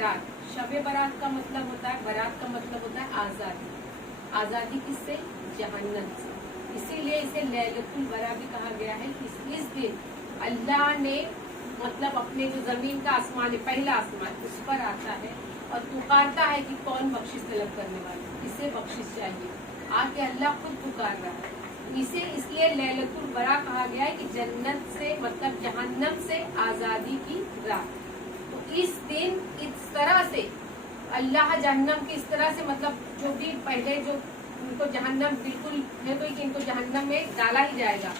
बारात। शब बारात का मतलब होता है, बारात का मतलब होता है आजादी। आजादी किससे? जहन्नम से। इसीलिए इसे लैलतुल बरा भी कहा गया है कि इस दिन अल्लाह ने मतलब अपने जो जमीन का आसमान है, पहला आसमान, उस पर आता है और पुकारता है कि कौन बख्शिश तलब करने वाला, इसे बख्शिश चाहिए। आके अल्लाह खुद पुकार रहा है। इसे इसलिए लैलतुल बरा कहा गया है कि जन्नत से मतलब जहन्नम से आजादी की रात। तो इस दिन इस तरह से अल्लाह जहन्नम की इस तरह से मतलब जो भी पहले जो उनको जहन्नम बिल्कुल है तो कि इनको जहन्नम में डाला ही जाएगा,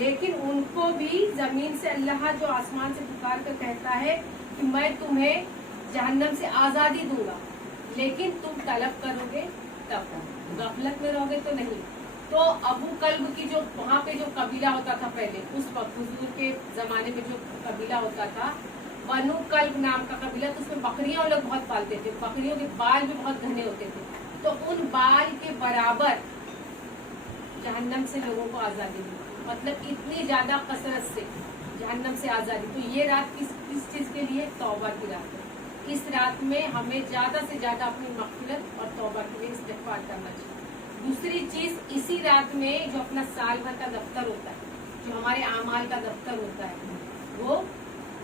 लेकिन उनको भी जमीन से अल्लाह जो आसमान से पुकार कर कहता है कि मैं तुम्हें जहन्नम से आजादी दूंगा, लेकिन तुम तलब करोगे तब, गफलत में रहोगे तो नहीं। तो अबू कल्ब की जो वहाँ पे जो कबीला होता था पहले, उस वक्त हुजूर के जमाने में जो कबीला होता था बनु कल्ब नाम का कबीला, तो उसमें बकरियां लोग बहुत पालते थे, बकरियों के बाल भी बहुत घने होते थे। तो उन बाल के बराबर जहन्नम से लोगों को आजादी दी, मतलब इतनी ज्यादा कसरत से जहन्नम से आजादी। तो ये रात किस चीज के लिए? तौबा की रात है। इस रात में हमें ज्यादा से ज्यादा अपनी मग़फ़िरत और तौबा के लिए इस्तिग़फ़ार करना चाहिए। दूसरी चीज, इसी रात में जो अपना साल भर का दफ्तर होता है, जो हमारे आमाल का दफ्तर होता है, वो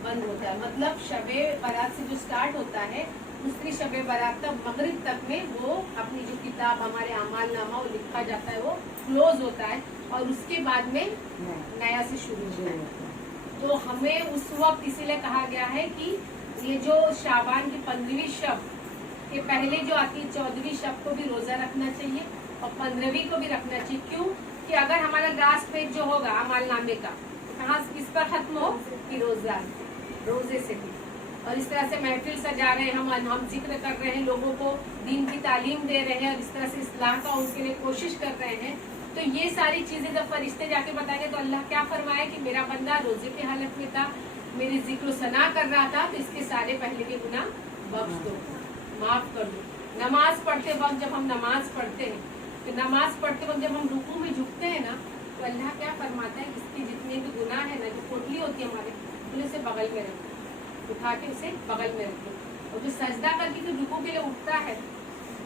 बंद होता है। मतलब शबे बारात से जो स्टार्ट होता है, दूसरी शबे बारात तक मगरिब तक में वो अपनी जो किताब हमारे आमाल नामा वो लिखा जाता है, वो क्लोज होता है और उसके बाद में नया से शुरू होता है। तो हमें उस वक्त इसीलिए कहा गया है कि ये जो शाबान की 15वीं शब के पहले जो आती है 14वीं शब को भी रोजा रखना चाहिए और 15वीं को भी रखना चाहिए। क्यों? कि अगर हमारा लास्ट पेज जो होगा अमाल नामे का, कहाँ किस पर खत्म हो? कि रोजे से भी। और इस तरह से महफिल सजा रहे हैं हम जिक्र कर रहे हैं, लोगों को दीन की तालीम दे रहे हैं और इस तरह से इस्लाह का उनके लिए कोशिश कर रहे हैं। तो ये सारी चीजें जब फरिश्ते जाके बताएंगे तो अल्लाह क्या फरमाए कि मेरा बंदा रोजे की हालत में था, मेरी जिक्र सना कर रहा था, तो इसके सारे पहले के गुनाह बख्श दो, माफ कर दो। नमाज पढ़ते वक्त जब हम नमाज पढ़ते हैं, तो नमाज पढ़ते वक्त जब हम रुकू में झुकते हैं ना, तो अल्लाह क्या फरमाता है, इसके जितने भी गुनाह है ना, जो पोटली होती है हमारे, उसे बगल में रखो, उठा के उसे बगल में रखो। और जो सजदा करके जो रुकू के लिए उठता है,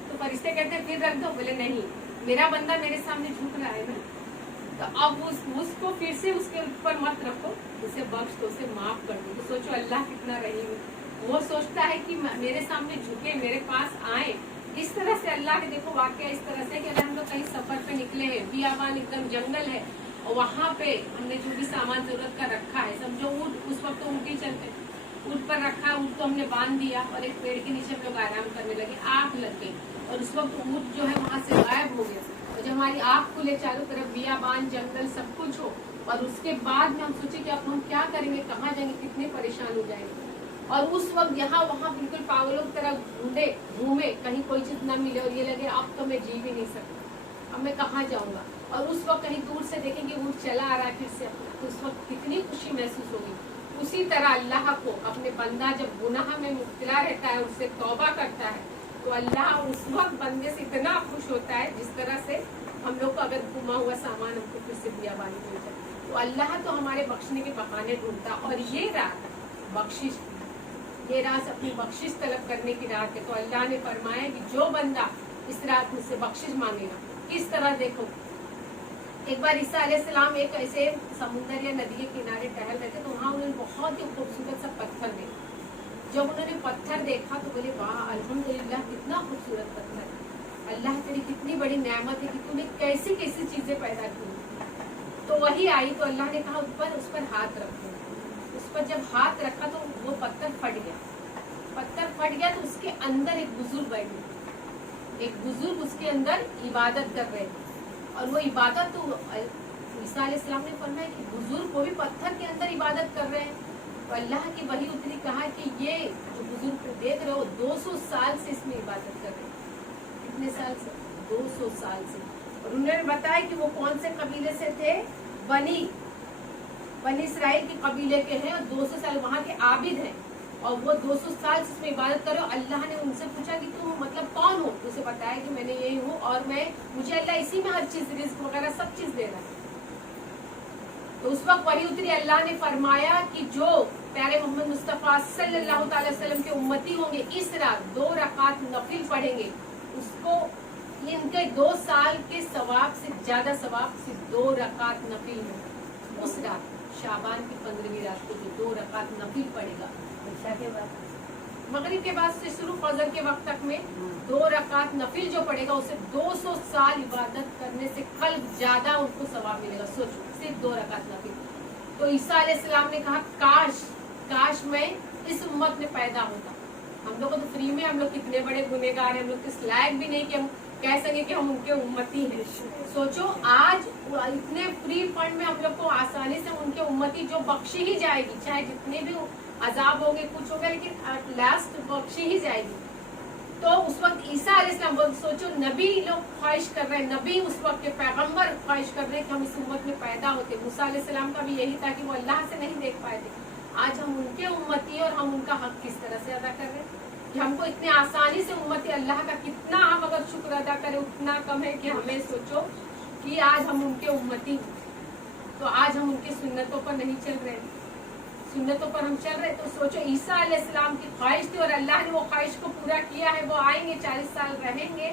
तो फरिश्ते कहते हैं फिर रख दो, बोले नहीं, मेरा बंदा मेरे सामने झुक रहा है ना, तो अब उसको फिर से उसके ऊपर मत रखो, उसे बख्श दो, उसे माफ कर दो। तो सोचो अल्लाह कितना रहीम है। वो सोचता है कि मेरे सामने झुके, मेरे पास आए। इस तरह से अल्लाह के देखो वाकया इस तरह से कि अगर हम लोग कहीं सफर पे निकले हैं, बियाबान एकदम जंगल है और वहाँ पे हमने जो भी सामान जरूरत का रखा है, समझो ऊँट, उस वक्त तो ऊँट ही चलते, ऊँट पर रखा, ऊँट को हमने बांध दिया और एक पेड़ के नीचे हम लोग आराम करने लगे, आग लग गई और उस वक्त ऊँट जो है वहाँ से गायब हो गया। तो जब हमारी आँख खुले, चारों तरफ बियाबान जंगल सब कुछ हो और उसके बाद में हम सोचे कि अब हम क्या करेंगे, कहाँ जाएंगे, कितने परेशान हो जाएंगे। और उस वक्त यहाँ वहाँ बिल्कुल पागलों की तरह घूमे, कहीं कोई चीज न मिले और ये लगे अब तो मैं जी भी नहीं सकता, अब मैं कहाँ जाऊंगा। और उस वक्त कहीं दूर से देखेंगे ऊँट चला आ रहा है फिर से अपना, तो उस वक्त कितनी खुशी महसूस होगी। उसी तरह अल्लाह को अपने बंदा जब गुनाह में मुब्तला रहता है, उससे तौबा करता है, तो अल्लाह उस वक्त बंदे से इतना खुश होता है जिस तरह से हम लोग को अगर गुमा हुआ सामान हमको फिर से बियाबानी मिल जाए, तो अल्लाह तो हमारे बख्शने के बहाने ढूंढता। और ये रात बख्शिश, ये रात अपनी बख्शिश तलब करने की रात है। तो अल्लाह ने फरमाया कि जो बंदा इस रात मुझसे बख्शिश मांगेगा, किस तरह देखो, एक बार ईसा अलैहिस्सलाम एक ऐसे समुद्र या नदी के किनारे टहल रहे थे, तो वहाँ उन्होंने बहुत ही खूबसूरत सा पत्थर देखा। जब उन्होंने पत्थर देखा तो बोले वाह अल्हम्दुलिल्लाह, कितना खूबसूरत पत्थर, अल्लाह तेरी कितनी बड़ी नेमत है कि तूने कैसी कैसी चीजें पैदा की। तो वही आई तो अल्लाह ने कहा उस पर हाथ रखो। उस पर जब हाथ रखा तो वो पत्थर फट गया। पत्थर फट गया तो उसके अंदर एक बुजुर्ग बैठे, एक बुजुर्ग उसके अंदर इबादत कर रहे थे। और वो इबादत तो ईसा अलैहिस्सलाम ने फरमाया कि बुजुर्ग वो भी पत्थर के अंदर इबादत कर रहे हैं। तो अल्लाह की वही उतरी, कहा कि ये जो बुजुर्ग को देख रहे हो 200 साल से इसमें इबादत कर रहे हैं। कितने साल से? 200 साल से। और उन्होंने बताया कि वो कौन से कबीले से थे, बनी इसराइल के कबीले के हैं और 200 साल वहाँ के आबिद हैं और वो 200 साल से इसमें इबादत कर रहे हो। अल्लाह ने उनसे पूछा कि तुम मतलब कौन हो, उसे बताया कि मैंने यही हूँ और मुझे अल्लाह इसी में हर चीज, रिस्क वगैरह सब चीज दे रहा है। तो उस वक्त वही उतरी, अल्लाह ने फरमाया कि जो प्यारे मोहम्मद मुस्तफ़ा सल्लल्लाहु अलैहि वसल्लम के उम्मती होंगे, इस रात 2 रकात नफिल पढ़ेंगे, उसको इनके 2 साल के सवाब से ज्यादा सवाब सिर्फ 2 रकात नफिल में उस रात शाबान की 15वीं रात को जो 2 रकात नफिल पड़ेगा, ईशा के बाद मगरिब के बाद से शुरू फजर के वक्त तक में 2 रकात नफिल जो पड़ेगा उसे 200 साल इबादत करने से कल ज्यादा उनको सवाब मिलेगा। सोचो, सिर्फ 2 रकात नफिल। तो ईसा अलैहिस्सलाम ने कहा काश मैं इस उम्मत में पैदा होता। हम लोग को तो फ्री में, हम लोग कितने बड़े गुनहगार हैं, हम लोग किस लायक भी नहीं कि हम कह सके कि हम उनके उम्मती हैं। सोचो आज इतने फ्री फंड में हम लोग को आसानी से उनके उम्मती जो बख्शी ही जाएगी, चाहे जितने भी अजाब होंगे कुछ होगा, लेकिन लास्ट बख्शी ही जाएगी। तो उस वक्त ईसा अलैहिस्सलाम, सोचो नबी लोग ख्वाहिश कर रहे हैं, नबी उस वक्त के पैगंबर ख्वाहिश कर रहे हैं कि हम इस उम्मत में पैदा होते। मूसा अलैहिस्सलाम का भी यही था कि वो अल्लाह से नहीं देख पाए थे। आज हम उनके उम्मती और हम उनका हक किस तरह से अदा कर रहे हैं कि हमको इतने आसानी से उम्मती अल्लाह का कितना हम अगर शुक्र अदा करें उतना कम है कि हमें सोचो कि आज हम उनके उम्मती, तो आज हम उनकी सुन्नतों पर नहीं चल रहे, सुन्नतों पर हम चल रहे। तो सोचो ईसा अलैहिस्सलाम की ख्वाहिश थी और अल्लाह ने वो ख्वाहिश को पूरा किया है। वो आएंगे, 40 साल रहेंगे,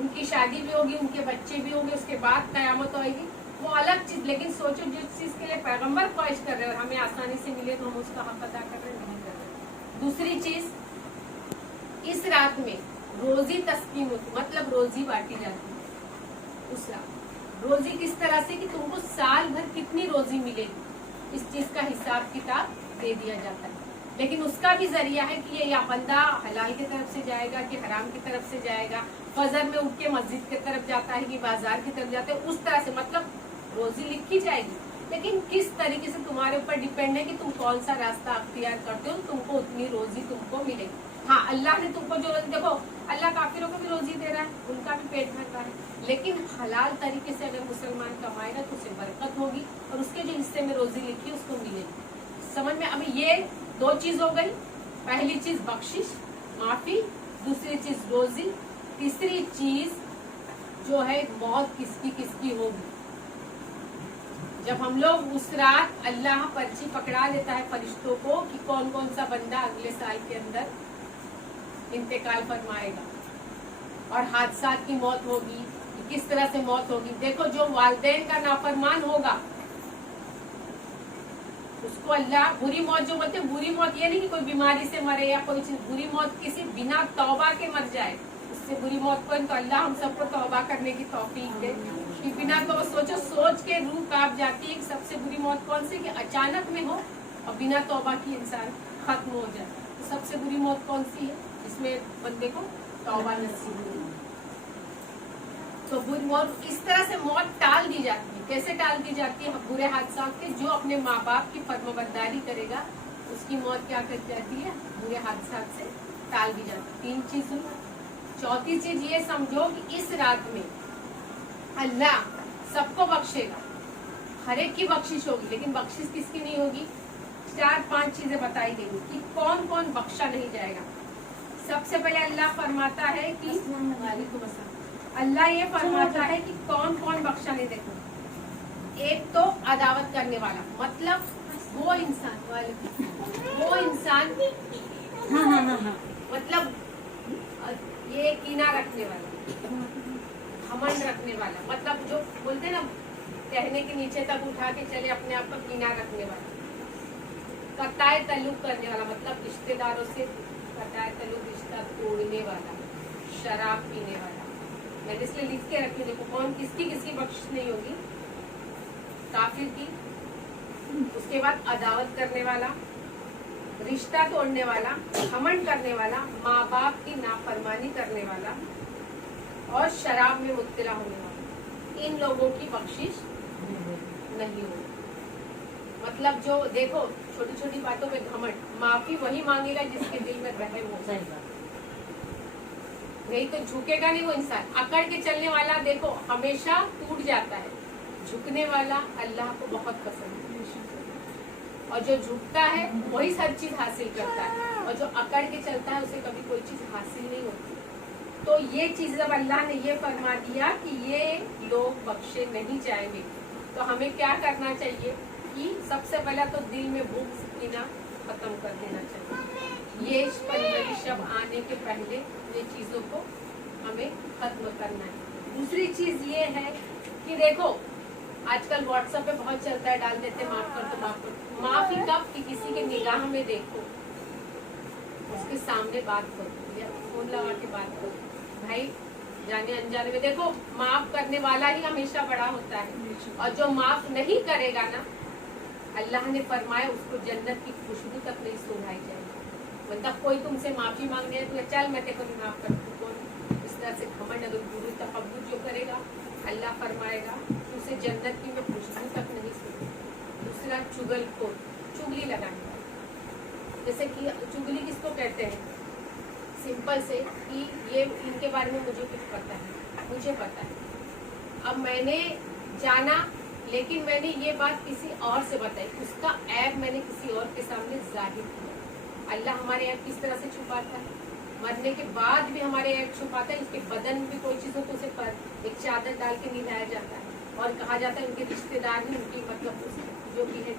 उनकी शादी भी होगी, उनके बच्चे भी होंगे, उसके बाद कयामत आएगी, वो अलग चीज। लेकिन सोचो जिस चीज के लिए पैगंबर ख्वाहिश कर रहे हैं और हमें आसानी से मिले तो हम उसका हक अदा कर रहे नहीं कर रहे। दूसरी चीज, इस रात में रोजी तस्कीम होती, मतलब रोजी बांटी जाती है उस रात। रोजी किस तरह से कि तुमको साल भर कितनी रोजी मिलेगी, इस चीज का हिसाब किताब दे दिया जाता है। लेकिन उसका भी जरिया है कि ये या बंदा हलाल की तरफ से जाएगा कि हराम की तरफ से जाएगा, फजर में उठ के मस्जिद की तरफ जाता है कि बाजार की तरफ जाता है, उस तरह से मतलब रोजी लिखी जाएगी। लेकिन किस तरीके से तुम्हारे ऊपर डिपेंड है कि तुम कौन सा रास्ता अख्तियार करते हो, तुमको उतनी रोजी तुमको मिलेगी। हाँ, अल्लाह ने तुमको जो रोजी, देखो अल्लाह काफिरों को भी रोजी दे रहा है, उनका भी पेट भर रहा है, लेकिन हलाल तरीके से अगर मुसलमान कमाएगा तो उसे बरकत होगी और उसके जो हिस्से में रोजी लिखी है उसको मिलेगी। समझ में? अभी ये 2 चीज हो गई। पहली चीज बख्शिश, माफी, दूसरी चीज रोजी, तीसरी चीज जो है मौत किसकी किसकी होगी। जब हम लोग उस रात अल्लाह पर्ची पकड़ा लेता है फरिश्तों को कि कौन कौन सा बंदा अगले साल के अंदर इंतकाल फरमाएगा और हादसात की मौत होगी, किस तरह से मौत होगी। देखो जो वालिदैन का नाफरमान होगा उसको अल्लाह बुरी मौत, जो बोलते हैं बुरी मौत, ये नहीं कि कोई बीमारी से मरे या कोई चीज, बुरी मौत किसी बिना तौबा के मर जाए, उससे बुरी मौत को। तो अल्लाह हम सबको तौबा करने की तौफीक दे कि बिना तो सोचो, सोच के रूह कांप जाती है कि सबसे बुरी मौत कौन सी, कि अचानक में हो और बिना तौबा की इंसान खत्म हो जाए। तो सबसे बुरी मौत कौन सी है, जिसमें बंदे को तौबा नसीब हो। तो बुरी मौत, इस तरह से मौत टाल दी जाती है। कैसे टाल दी जाती है? बुरे हादसा के, जो अपने माँ बाप की फर्माबरदारी करेगा उसकी मौत क्या कर जाती है, बुरे हादसा से टाल दी जाती है। 3 चीज हुई। चौथी चीज ये समझो कि इस रात में अल्लाह सबको बख्शेगा, हर एक की बख्शिश होगी, लेकिन बख्शिश किसकी नहीं होगी? 4-5 चीजें बताई गई कि कौन कौन बख्शा नहीं जाएगा। सबसे पहले अल्लाह फरमाता है कि अल्लाह ये फरमाता है कि कौन कौन बख्शा नहीं। देखो, एक तो अदावत करने वाला, मतलब वो इंसान मतलब ये कीना रखने वाला, घमंड रखने वाला, मतलब जो बोलते ना कहने के नीचे तक उठा के चले, अपने आप पर कीना रखने वाला, कताए तल्लुक करने वाला, मतलब रिश्तेदारों से कताए तल्लुक, रिश्ता तोड़ने वाला, शराब पीने वाला। मैंने इसलिए लिख के रखी, देखो कौन किसकी किसकी बख्शिश नहीं होगी, काफिर की। उसके बाद अदावत करने वाला, रिश्ता तोड़ने वाला, घमंड करने वाला, माँ बाप की नाफरमानी करने वाला और शराब में मुब्तला होने वाला, इन लोगों की बख्शिश नहीं होगी। मतलब जो देखो छोटी छोटी बातों में घमंड, माफी वही मांगेगा जिसके दिल में रहम हो, नहीं तो झुकेगा नहीं वो इंसान। अकड़ के चलने वाला देखो हमेशा टूट जाता है, झुकने वाला अल्लाह को बहुत पसंद है, और जो झुकता है वही सब चीज हासिल करता है, और जो अकड़ के चलता है उसे कभी कोई चीज हासिल नहीं होती। तो ये चीज जब अल्लाह ने ये फरमा दिया कि ये लोग बख्शे नहीं जाएंगे, तो हमें क्या करना चाहिए कि सबसे पहला तो दिल में भूख पीना खत्म कर देना चाहिए। ये 15 शब आने के पहले ये चीजों को हमें खत्म करना है। दूसरी चीज ये है कि देखो आजकल व्हाट्सएप पे बहुत चलता है, डाल देते माफ कर दो माफ कर दो। माफी कब कि किसी के निगाह में देखो, उसके सामने बात करो या फोन लगा के बात करो। भाई जाने अनजाने में देखो माफ करने वाला ही हमेशा बड़ा होता है, और जो माफ नहीं करेगा ना, अल्लाह ने फरमाया उसको जन्नत की खुशबू तक नहीं सुंघाई जाएगी। मतलब कोई तुमसे माफी मांगने है तो चल मैं तेरे को माफ कर दूं, कौन इस तरह से घमंड अगर गुरु तकब्बुर जो करेगा, अल्लाह फरमाएगा उसे जन्नत की मैं खुशबू तक नहीं सुनूंगी। दूसरा चुगलखोर, चुगली लगाने वाला, जैसे कि चुगली किसको कहते हैं, सिंपल से कि ये इनके बारे में मुझे कुछ पता है, मुझे पता है, अब मैंने जाना लेकिन मैंने ये बात किसी और से बताई, उसका ऐब मैंने किसी और के सामने जाहिर किया। अल्लाह हमारे ऐब किस तरह से छुपाता है, मरने के बाद भी हमारे ऐब छुपाता है। उसके बदन में कोई चीज हो तो उसे पर एक चादर डाल के निभाया जाता है, और कहा जाता है उनके रिश्तेदार ही उनकी मतलब जो भी है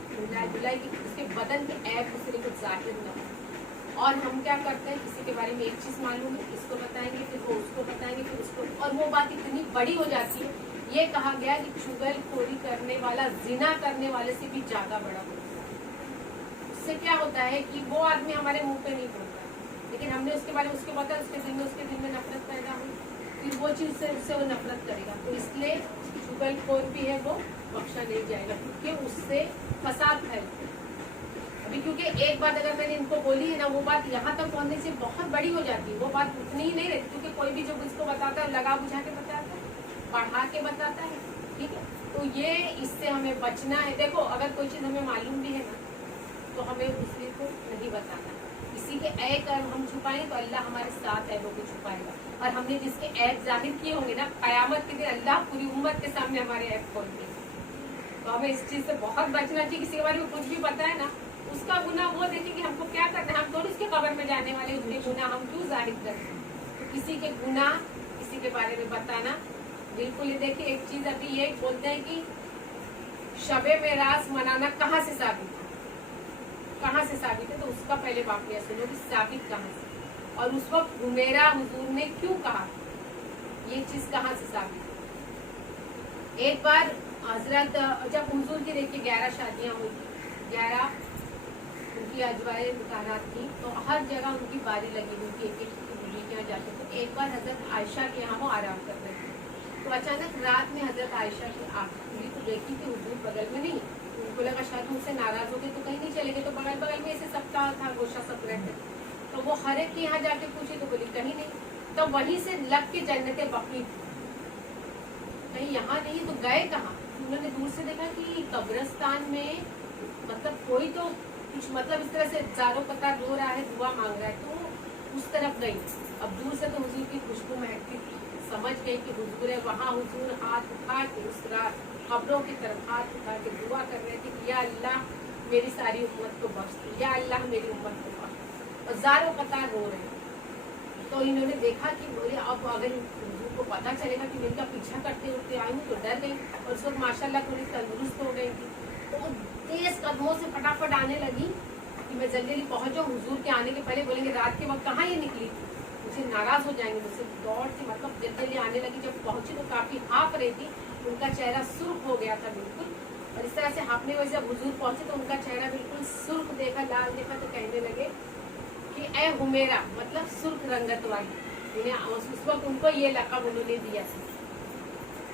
दुल्हा की उसके बदन के ऐब दूसरे को जाहिर न हो। और हम क्या करते हैं, किसी के बारे में एक चीज मालूम है, इसको बताएंगे, फिर वो उसको बताएंगे, फिर उसको, और वो बात इतनी बड़ी हो जाती है। ये कहा गया कि चुगलखोरी करने वाला जिना करने वाले से भी ज्यादा बड़ा होता है। उससे क्या होता है कि वो आदमी हमारे मुंह पे नहीं बोलता, लेकिन हमने उसके बारे में उसके बताया, उसके दिल में नफरत पैदा हुई, फिर वो चीज से उससे वो नफरत करेगा। तो इसलिए चुगलखोर भी है वो बख्शा नहीं जाएगा, क्योंकि उससे फसाद फैलता है। अभी क्योंकि एक बात अगर मैंने इनको बोली है ना, वो बात यहाँ तक पहुंचने से बहुत बड़ी हो जाती है, वो बात उतनी ही नहीं रहती, क्योंकि कोई भी जो इसको बताता है लगा बुझा के बताता है, पढ़ा के बताता है, ठीक है। तो ये इससे हमें बचना है। देखो अगर कोई चीज हमें मालूम भी है ना, तो हमें उसी को नहीं बताना। किसी के ऐब हम छुपाएंगे तो अल्लाह हमारे साथ ऐबों को छुपाएगा, और हमने जिसके ऐब जाहिर किए होंगे ना, कयामत के दिन अल्लाह पूरी उम्मत के सामने हमारे ऐब खोल देंगे। तो हमें इस चीज से बहुत बचना चाहिए। किसी के बारे में कुछ भी पता है ना, उसका गुनाह वो देखे कि हमको क्या करना है, हम थोड़ी उसके कब्र में जाने वाले, उसके गुनाह हम क्यों जाहिर करते। तो किसी के गुनाह किसी के बारे में बताना बिल्कुल। ये देखिए एक चीज अभी ये बोलते हैं कि शबे मेराज मनाना कहाँ से साबित है, कहाँ से साबित है, तो उसका पहले वाकया सुनो कि साबित कहाँ से, और उस वक्त हुमेरा हुजूर ने क्यों कहा, ये चीज कहाँ से साबित है। एक बार हजरत जब हुजूर की देखिए 11 शादियां हुई थी, 11 उनकी अजवाए मुतारात थी, तो हर जगह उनकी बारी लगी हुई थी, एक एक बीवी के यहाँ जाते थे। एक बार हजरत आयशा के यहाँ वो आराम कर रहे थे, तो अचानक रात में हजरत आयशा की आँख खुली तो देखी कि हुजूर बगल में नहीं। उनको लगा शायद उनसे नाराज हो गए तो कहीं नहीं चले गए, तो बगल बगल में ऐसे सबका था गोशा सब रहते। तो वो हर एक के यहाँ जाके पूछे तो बोली कहीं नहीं। तो वहीं से लग के जन्नत बकी कहीं यहाँ नहीं, तो गए कहाँ। उन्होंने दूर से देखा कि कब्रिस्तान में मतलब कोई तो कुछ मतलब इस तरह से जारो कतार रो रहा है, दुआ मांग रहा है, तो उस तरफ गई। अब दूर से तो हुजूर की खुशबू महकती थी, समझ गई कि हुजूर है वहाँ। हुजूर हाथ उठा के उस रात कब्रों की तरफ हाथ उठा के दुआ कर रहे थे कि या अल्लाह मेरी सारी उम्मत को बख्श दे, या अल्लाह मेरी उम्मत को बख्श दे, और जारो कतार रो रहे हैं। तो इन्होंने देखा कि बोले अब अगर हुजूर को पता चलेगा कि मैं इनका पीछा करते उठते आई हूँ तो डर गई, और उस वक्त माशाल्लाह थोड़ी तंदुरुस्त हो गई थी। तो वो तेज कदमों से फटाफट आने लगी कि मैं जल्दी जल्दी पहुंच जाऊँ। हुजूर के आने के पहले बोलेंगे रात के वक्त कहाँ ये निकली थी, मुझे नाराज हो जाएंगे मुझसे। दौड़ से मतलब जल्दी जल्दी आने लगी। जब पहुंची तो काफी हाँफ रही थी, उनका चेहरा सुर्ख हो गया था बिल्कुल, और इस तरह से हाँफने वजह जब हुजूर पहुंचे तो उनका चेहरा बिल्कुल सुर्ख देखा, लाल देखा, तो कहने लगे कि ए हुमेरा, मतलब सुर्ख रंगत वाली। उस वक्त उनको ये लक़ब उन्होंने दिया था।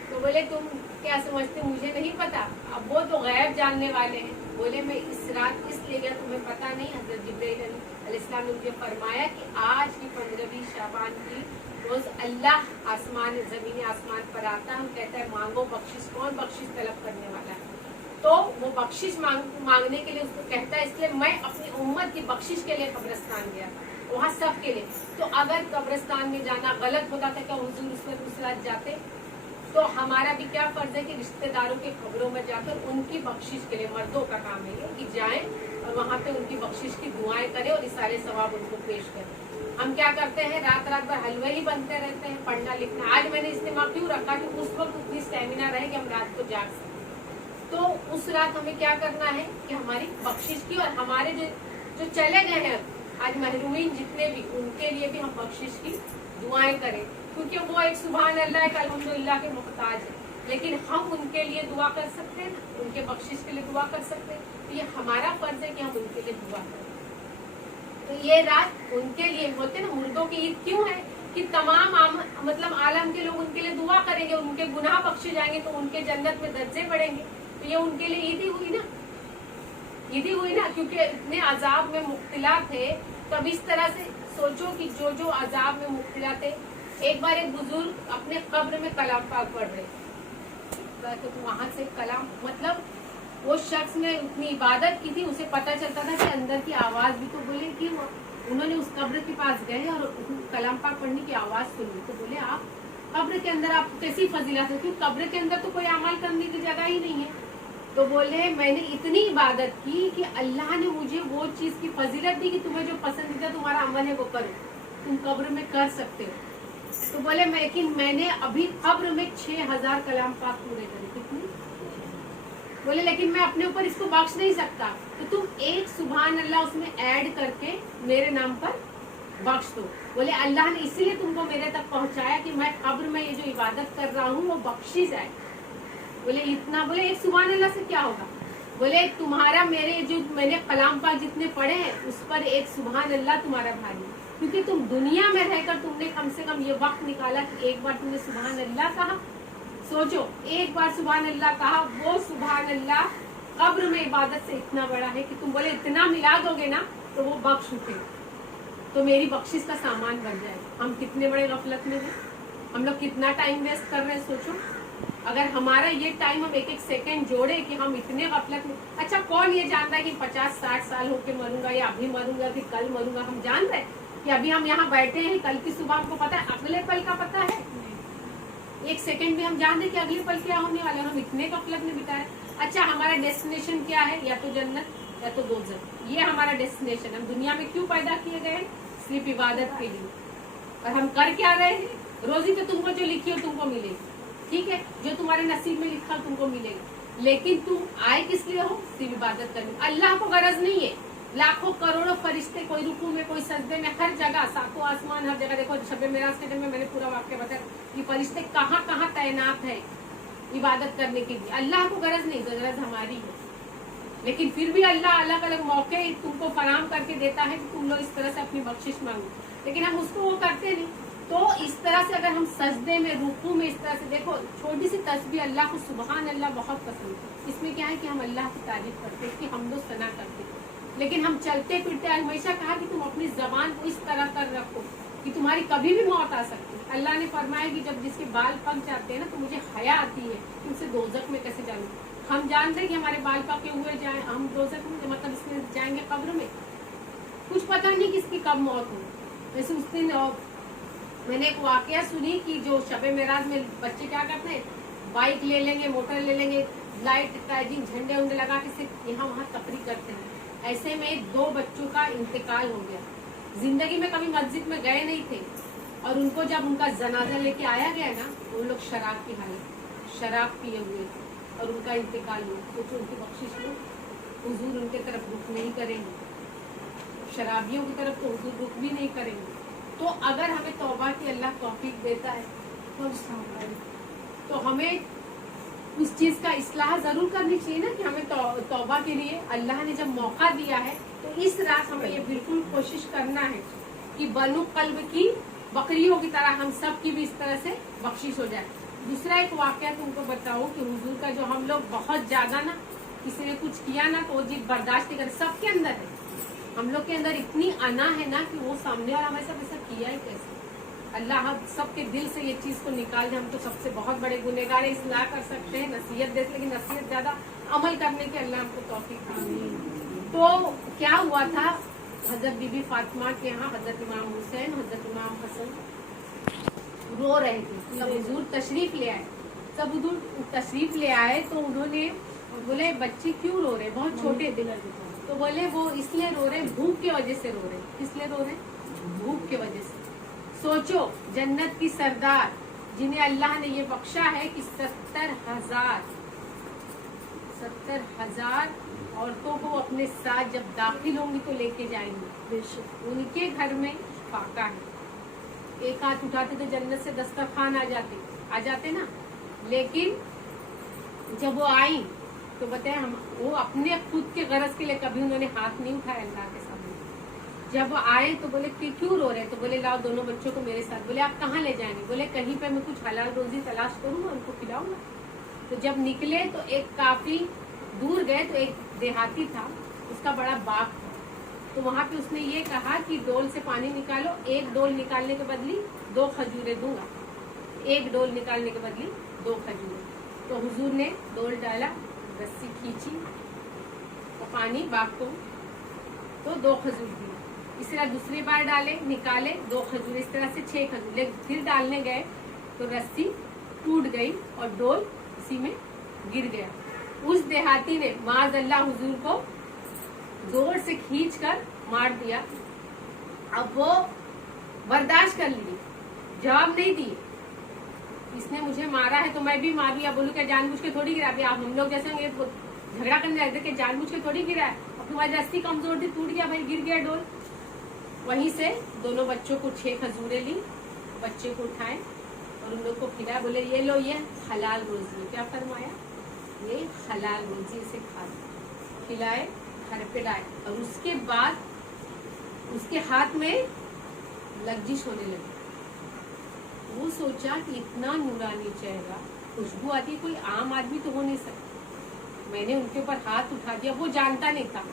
तो बोले तुम क्या समझते, मुझे नहीं पता। अब वो तो गैब जानने वाले हैं। बोले मैं इस रात इसलिए गया, तुम्हें पता नहीं, हज़रत जिब्राइल अलैहिस्सलाम ने मुझे फरमाया कि आज की 15वीं शाबान की रोज अल्लाह आसमान जमीन आसमान पर आता है, कहता है मांगो बख्शिश। कौन बख्शिश तलब करने वाला है, तो वो बख्शिश मांगने के लिए उसको कहता है। इसलिए मैं अपनी उम्मत की बख्शिश के लिए कब्रिस्तान गया था, वहाँ सब के लिए। तो अगर कब्रिस्तान में जाना गलत होता था क्या हुजूर उस रात जाते, तो हमारा भी क्या फर्ज है कि रिश्तेदारों के कब्रों में जाकर उनकी बख्शिश के लिए, मर्दों का काम है कि जाएं और वहाँ पे उनकी बख्शिश की दुआएं करें और इसारे सवाब उनको पेश करें। हम क्या करते हैं, रात रात भर हलवे ही बनते रहते हैं, पढ़ना लिखना। आज मैंने इस्तेमाल क्यों रखा कि उस वक्त उतनी स्टेमिना रहे कि हम रात को जाग सकें। تو اس رات ہمیں کیا کرنا ہے کہ ہماری بخشش کی، اور ہمارے جو چلے گئے ہیں آج محرومین جتنے بھی، ان کے لیے بھی ہم بخشش کی دعائیں کریں، کیونکہ وہ ایک سبحان اللہ ایک الحمدللہ کے محتاج ہے، لیکن ہم ان کے لیے دعا کر سکتے ہیں، ان کے بخشش کے لیے دعا کر سکتے ہیں، تو یہ ہمارا فرض ہے کہ ہم ان کے لیے دعا کریں۔ تو یہ رات ان کے لیے ہوتے ہیں نا، مردوں کی عید کیوں ہے کہ تمام مطلب عالم کے لوگ ان کے لیے دعا کریں گے، ان کے گناہ بخشے جائیں گے، تو ان کے جنت میں درجے بڑھیں گے، تو یہ ان کے لیے عید ہی ہوئی نا، عید ہی ہوئی نا، کیونکہ اتنے عذاب میں مبتلا تھے۔ تو اب اس طرح سے سوچو کہ جو عذاب میں مبتلا تھے، ایک بار ایک بزرگ اپنے قبر میں کلام پاک پڑھ رہے، تو وہاں سے کلام مطلب وہ شخص نے اتنی عبادت کی تھی، اسے پتہ چلتا تھا کہ اندر کی آواز بھی، تو بولے کہ انہوں نے اس قبر کے پاس گئے اور کلام پاک پڑھنے کی آواز سنی، تو بولے آپ قبر کے اندر آپ کیسی فضیلت ہے، کیونکہ قبر کے اندر تو کوئی عمل کرنے کی جگہ ہی نہیں ہے، تو بولے میں نے اتنی عبادت کی کہ اللہ نے مجھے وہ چیز کی فضیلت دی کہ تمہیں جو پسندیدہ تمہارا عمل ہے وہ کرو، تم قبر میں کر سکتے ہو۔ تو بولے لیکن میں نے ابھی قبر میں 6000 کلام پاک پورے کرے، کتنی؟ بولے لیکن میں اپنے اوپر اس کو بخش نہیں سکتا، تو تم ایک سبحان اللہ اس میں ایڈ کر کے میرے نام پر بخش دو۔ بولے اللہ نے اسی لیے تم کو میرے تک پہنچایا کہ میں قبر میں یہ جو عبادت کر رہا ہوں وہ بخشی جائے۔ بولے اتنا، بولے ایک سبحان اللہ سے کیا ہوگا؟ بولے تمہارا میرے جو میں نے کلام پاک جتنے پڑھے ہیں اس پر ایک سبحان اللہ تمہارا بھاری، کیونکہ تم دنیا میں رہ کر تم نے کم سے کم یہ وقت نکالا کہ ایک بار تم نے سبحان اللہ کہا۔ سوچو ایک بار سبحان اللہ کہا، وہ سبحان اللہ قبر میں عبادت سے اتنا بڑا ہے کہ تم بولے اتنا ملا دو گے نا تو وہ بخش اٹھے، تو میری بخشش کا سامان بن جائے۔ ہم کتنے بڑے غفلت میں ہیں، ہم لوگ کتنا ٹائم ویسٹ کر رہے ہیں۔ سوچو اگر ہمارا یہ ٹائم ہم ایک ایک سیکنڈ جوڑے کہ ہم اتنے غفلت میں، اچھا کون یہ جانتا ہے کہ 50-60 سال ہو کے مروں گا، یا ابھی مروں گا کہ کل مروں گا؟ ہم جان رہے ہیں کہ ابھی ہم یہاں بیٹھے ہیں، کل کی صبح ہم کو پتا ہے، اگلے پل کا پتا ہے؟ ایک سیکنڈ میں ہم جان رہے کہ اگلے پل کیا ہونے والا ہے، ہم اتنے غفلت میں بتائے۔ اچھا ہمارا ڈیسٹینیشن کیا ہے؟ یا تو جنت یا تو دوزخ، یہ ہمارا ڈیسٹینیشن۔ ہم دنیا میں کیوں پیدا کیے گئے؟ صرف عبادت کے لیے، اور ہم کر کیا رہے ہیں؟ روزی تو تم کو جو لکھی ہو تم کو ملے گی، ٹھیک ہے، جو تمہارے نصیب میں لکھا تم کو ملے گا، لیکن تم آئے کس لیے ہو؟ صرف عبادت کرنے۔ اللہ کو غرض نہیں ہے، لاکھوں کروڑوں فرشتے کوئی رکوع میں کوئی سجدے میں، ہر جگہ ساتوں آسمان ہر جگہ، دیکھو شب معراج کے دن میں نے پورا واقعہ بتایا کہ فرشتے کہاں کہاں تعینات ہیں عبادت کرنے کے لیے۔ اللہ کو غرض نہیں، غرض ہماری ہے، لیکن پھر بھی اللہ الگ الگ موقع تم کو فراہم کر کے دیتا ہے کہ تم لوگ اس طرح سے اپنی بخشش مانگو، لیکن ہم اس کو وہ کرتے نہیں۔ تو اس طرح سے اگر ہم سجدے میں رکوع میں اس طرح سے دیکھو، چھوٹی سی تسبیح اللہ کو سبحان اللہ بہت پسند ہے، اس میں کیا ہے کہ ہم اللہ کی تعریف کرتے، اس کی حمد و ثنا کرتے، لیکن ہم چلتے پھرتے ہمیشہ کہا کہ تم اپنی زبان کو اس طرح کر رکھو کہ تمہاری کبھی بھی موت آ سکتی ہے۔ اللہ نے فرمایا کہ جب جس کے بال پک جاتے ہیں نا تو مجھے حیا آتی ہے کہ اسے دوزخ میں کیسے جاؤں۔ ہم جانتے ہیں کہ ہمارے بال پکے ہوئے جائیں ہم دوزخ میں، مطلب اس میں جائیں گے قبر میں، کچھ پتہ نہیں کس کی کب موت ہو۔ ویسے اس دن میں نے ایک واقعہ سنی کہ جو شب معراج میں بچے کیا کرتے ہیں، بائک لے لیں گے، موٹر لے لیں گے، لائٹ ٹائجنگ جھنڈے ونڈے لگا کے صرف یہاں وہاں تفریح کرتے ہیں۔ ایسے میں 2 بچوں کا انتقال ہو گیا، زندگی میں کبھی مسجد میں گئے نہیں تھے، اور ان کو جب ان کا جنازہ لے کے آیا گیا نا، وہ لوگ شراب کی حالت، شراب پیے ہوئے تھے اور ان کا انتقال ہوا۔ سوچو ان کی بخشش میں حضور ان کے طرف رخ نہیں کریں گے، شرابیوں کی طرف تو حضور رخ بھی نہیں کریں گے۔ تو اگر ہمیں توبہ کی اللہ توفیق دیتا ہے تو ہمیں اس چیز کا اصلاح ضرور کرنی چاہیے نا کہ ہمیں توبہ کے لیے اللہ نے جب موقع دیا ہے تو اس رات ہمیں یہ بالکل کوشش کرنا ہے کہ بنو قلب کی بکریوں کی طرح ہم سب کی بھی اس طرح سے بخشش ہو جائے۔ دوسرا ایک واقعہ تم کو بتاؤ کہ حضور کا جو ہم لوگ بہت زیادہ نا کسی نے کچھ کیا نا تو وہ جیت برداشت نہیں کر، سب کے اندر ہے، ہم لوگ کے اندر اتنی انا ہے نا کہ وہ سامنے والا ہمیں سب ایسا کیا ہی کیسے۔ اللہ ہم سب کے دل سے یہ چیز کو نکال دے، ہم تو سب سے بہت بڑے گنہگار ہیں، اصلاح کر سکتے ہیں، نصیحت دے، لیکن نصیحت زیادہ عمل کرنے کے اللہ ہم کو توفیق دے۔ تو کیا ہوا تھا، حضرت بی بی فاطمہ کے یہاں حضرت امام حسین حضرت امام حسن رو رہے تھے، سب حضور تشریف لے آئے، سب حضور تشریف لے آئے تو انہوں نے بولے بچے کیوں رو رہے، بہت چھوٹے تھے، تو بولے وہ اس لیے رو رہے بھوک کی وجہ سے رو رہے۔ کس لیے رو رہے؟ بھوک کی وجہ سے۔ سوچو جنت کی سردار جنہیں اللہ نے یہ بخشا ہے کہ 70,000 70,000 औरतों को अपने साथ जब दाखिल होंगी तो लेके जाएंगे। उनके घर में फाका है, एक हाथ उठाते तो जन्नत से दस्तरखान आ जाते ना। लेकिन जब वो आई तो बताए हम वो अपने खुद के गरज के लिए कभी उन्होंने हाथ नहीं उठाया अल्लाह के सामने। जब आए तो बोले कि क्यों रो रहे, तो बोले लाओ दोनों बच्चों को मेरे साथ। बोले आप कहाँ ले जाएंगे? बोले कहीं पे मैं कुछ हलाल रोजी तलाश करूंगा, उनको खिलाऊंगा। तो जब निकले तो एक काफी दूर गए तो एक देहाती था, उसका बड़ा बाग था। तो वहां पे उसने ये कहा कि डोल से पानी निकालो, एक डोल निकालने के बदली 2 खजूरें दूंगा, एक डोल निकालने के बदली 2 खजूरें। तो हुजूर ने डोल डाला, रस्सी खींची और पानी बाग को तो 2 खजूर दिए। इस तरह दूसरी बार डाले, निकाले 2 खजूर, इस तरह से 6 खजूर। लेकिन फिर डालने गए तो रस्सी टूट गई और डोल इसी में गिर गया। उस देहाती ने माज़अल्लाह हुजूर को जोर से खींच कर मार दिया। अब वो बर्दाश्त कर लिए, जवाब नहीं दिए। इसने मुझे मारा है तो मैं भी मारू, या बोलूं क्या जानबूझ के थोड़ी गिरा? आप हम लोग जैसे झगड़ा करने लगते कि जानबूझ के थोड़ी गिरा है, अब तुम्हारी रस्सी कमजोर थी, टूट गया भाई, गिर गया डोल। वहीं से दोनों बच्चों को 6 खजूरें ली, बच्चे को उठाए और उन लोग को खिलाया। बोले ये लो, ये हलाल रोजी। क्या फरमाया? ये हलाल रोजी से खा। खिलाए, घर पे लाए और उसके बाद उसके हाथ में लग्जिश होने लगी। वो सोचा कि इतना नूरानी चेहरा, खुशबू आती है, कोई आम आदमी तो हो नहीं सकता। मैंने उनके ऊपर हाथ उठा दिया। वो जानता नहीं था,